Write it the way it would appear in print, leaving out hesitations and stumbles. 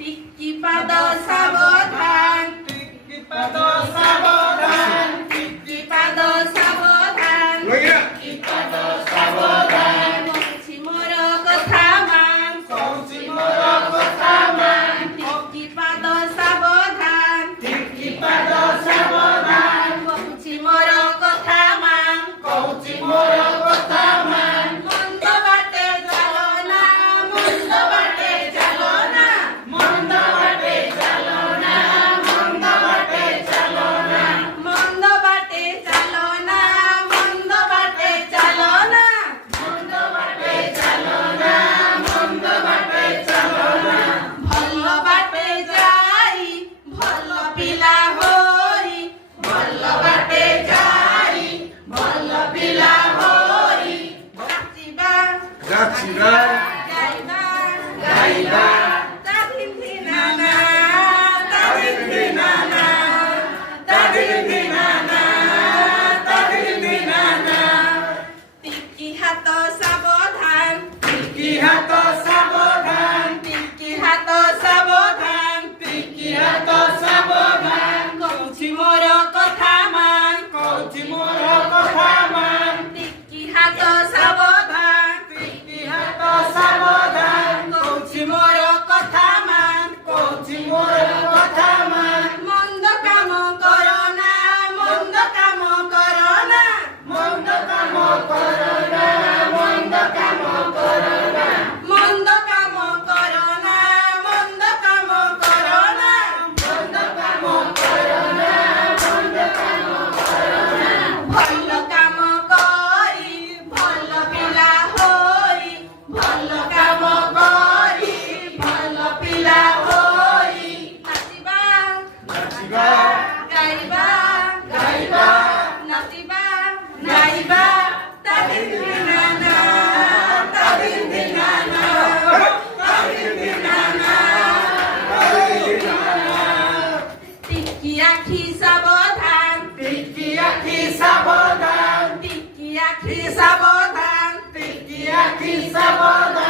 টিকি পাদ সাবধান, টিকি পাদ সাবধান, টিকি পাদ সাবধান, টিকি পাদ সাবধান, কହୁছি মোর কথা মান, কହୁছি মোর কথা মান, টিকি পাদ সাবধান, টিকি পাদ সাবধান, কହୁছি মোর কথা মান, কହୁছি মোর কথা মান, মন্দ বাটে চালো না, মন্দ বাটে চালো না, মন্দ বাটে চালো না, মন্দ বাটে চালো না, মন্দ বাটে চালো না, মন্দ বাটে চালো না, মন্দ বাটে চালো না, মন্দ বাটে চালো না, ভাল বাটে যাই, ভাল পিলা হই, ভাল বাটে যাই, ভাল পিলা হই, নাচিবা, যাচ্ছিরা গাইবা, গাইবা, তাদিন দিনানা, তাদিন তাদিন দিনানা, দিনানা, তাদিন দিনানা, তাদিন দিনানা, টিকি হাত সাবধান, টিকি হাত সাবধান, টিকি হাত সাবধান, টিকি হাত সাবধান, কହୁছি মোর কথা মান, কହୁছি মোর কথা মান, টিকি হাত সাবধান, টিকি হাত সাবধান, কହୁছি মোর কথা মান, কହୁছি মোর কথা মান, মন্দ কাম করো না, মন্দ কাম করো না, মন্দ কাম করো না, মন্দ কাম করো না, মন্দ কাম করো না, মন্দ কাম করো না, মন্দ কাম করো না, মন্দ কাম করো না, ভাল কাম করি, ভাল পিলা হই, ভাল কাম করি, ভাল পিলা হই, নাচিবা, নাচিবা, গাইবা, গাইবা, নাচিবা, গাইবা, তাদিন দিনানা, তাদিন দিনানা, তাদিন দিনানা, তাদিন দিনানা, টিকি আখি সাবধান, টিকি আখি সাবধান, টিকি আখি সাবধান, টিকি আখি সাবধান,